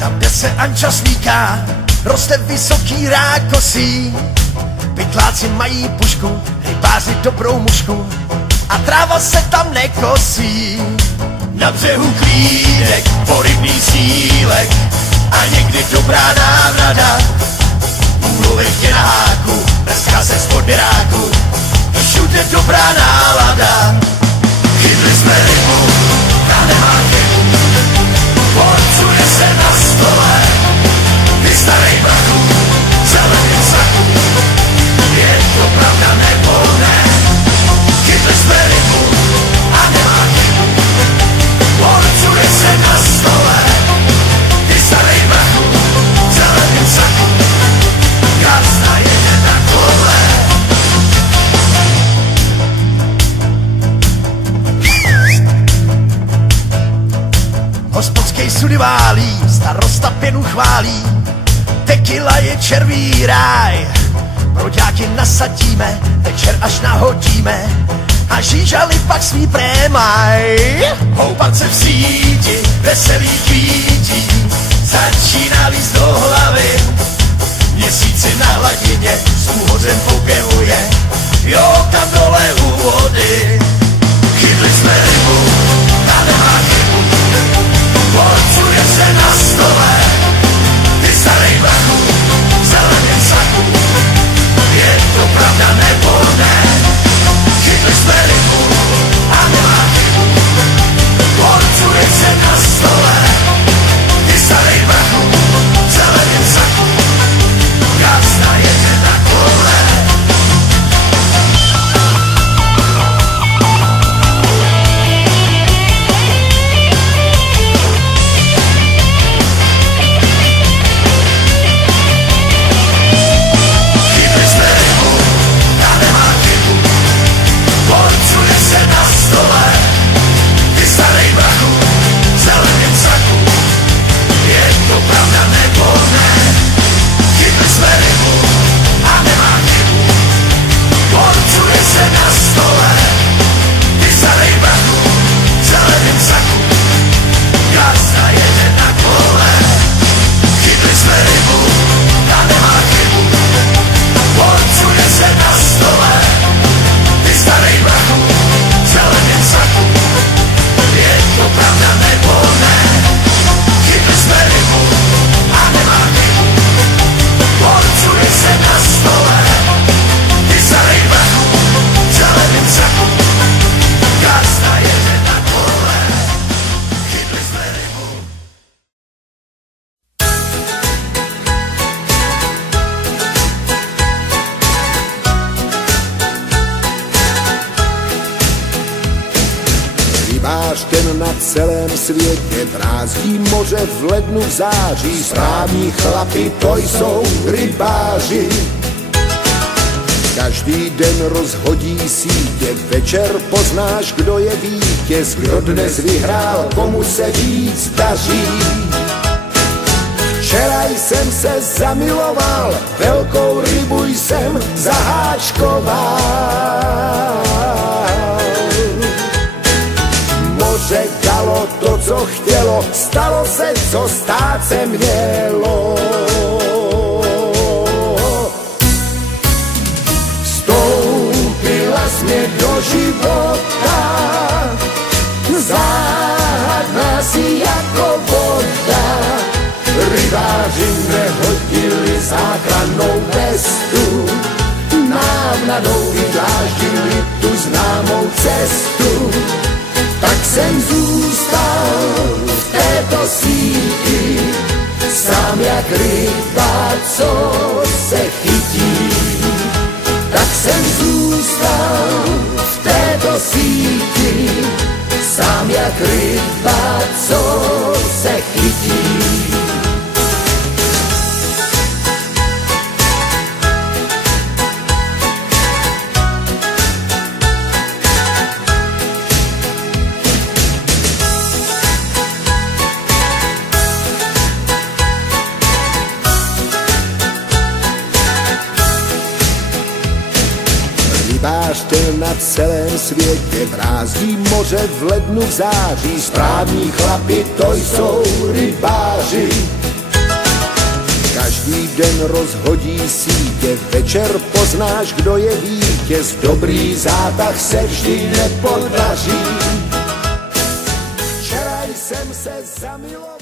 Tam, kde se Anča smíká, roste vysoký rákosí. Pytláci mají pušku, rybáři dobrou mušku a tráva se tam nekosí. Na břehu klídek, porybný sílek a někdy dobrá návrada. Úlovek je na háku, dneska se z podběráku, všude dobrá nálada. Chytli jsme rybu, ta nemá chybu, porcuje se na stole. Ty starej brachu, zeleným saku, je to pravda nebo ne? Chytli jsme rybu a nemá chybu, porcuje se na stole. Ty starej brachu, zeleným saku, gazda jede na kole. Hospodskej sudy válí, starosta pěnu chválí, tequila je červí ráj. Broďáky nasadíme, večer až nahodíme a žížali pak svý prémaj. Houpat se v síti, veselý kvítí, začíná líst do hlavy. Měsíci na hladině s úhořem popěvuje, jo, tam dole u vody. Chytli jsme rybu, ta nemá chybu, porcuje se na stole. Ty starej brachu, zeleným saku, je to pravda nebo ne? Chytli jsme rybu a nemá chybu, porcuje se na stole. Ty starej brachu, zeleným saku, gazda jede na kole. Ten na celém světě brázdí moře v lednu, v září. Správní chlapi, to jsou rybáři. Každý den rozhodí sítě, večer poznáš, kdo je vítěz, kdo dnes vyhrál, komu se víc daří. Včera jsem se zamiloval, velkou rybu jsem zaháčkoval. Moře dalo to, co chtělo, stalo se, co stát se mělo. Vstoupila jsi mě do života, záhadná si jako voda. Rybáři nehodili záchrannou vestu, nám nadou vydláždili tu známou cestu. Tak jsem zůstal v této síti, sám jak ryba, co se chytí. Tak jsem zůstal v této síti, sám jak ryba, co se chytí. Rybář ten na celém světě brázdí moře v lednu, v září. Správní chlapi, to jsou rybáři. každý den rozhodí sítě, večer poznáš, kdo je vítěz, dobrý zátah se vždy nepodaří. Včera jsem se zamiloval.